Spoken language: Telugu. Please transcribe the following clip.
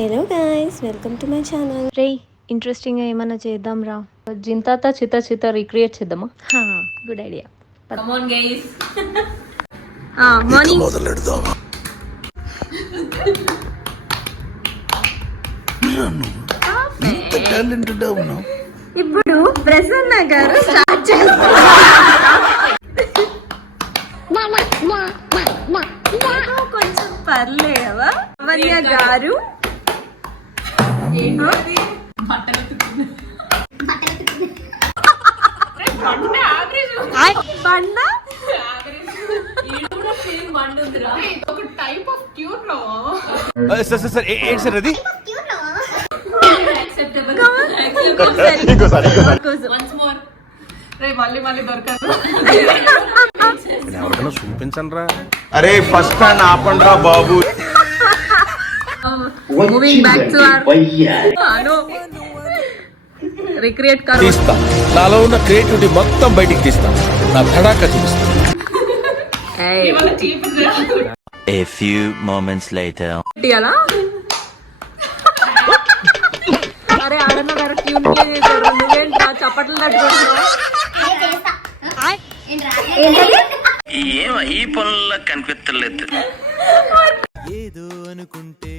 Hello guys, welcome to my channel. రే ఇంట్రెస్టింగ్ గా ఏమన్నా చేద్దాం రా. జింతాత చిత చిత రీక్రియేట్ చేద్దామా? Good idea. Come on guys. Morning మొదలెడదామా? ఇంత టాలెంటెడ్ ఉన్నావు. ఇప్పుడు ప్రసన్న గారు స్టార్ట్ చేస్తారు. కొంచెం పర్లేవా అవన్య గారు? ఎవరికైనా చూపించండి రా. అరే ఫస్ట్ హ్యాండ్ ఆపండి రా బాబు. మూవింగ్ బ్యాక్ టు రీక్రియేట్ తీస్తా. నాలో ఉన్న క్రియేటివిటీ మొత్తం బయటికి తీస్తా. నా తడాక చూపిస్తా. A few moments later. అలా అరే ఆడన్న గారు ట్యూన్ ప్లే చేశారు. నువ్వేంటా చప్పట్లు తట్టుకుంటున్నావు? ఈ పనుల్లో కనిపించలేదు. ఏదో అనుకుంటే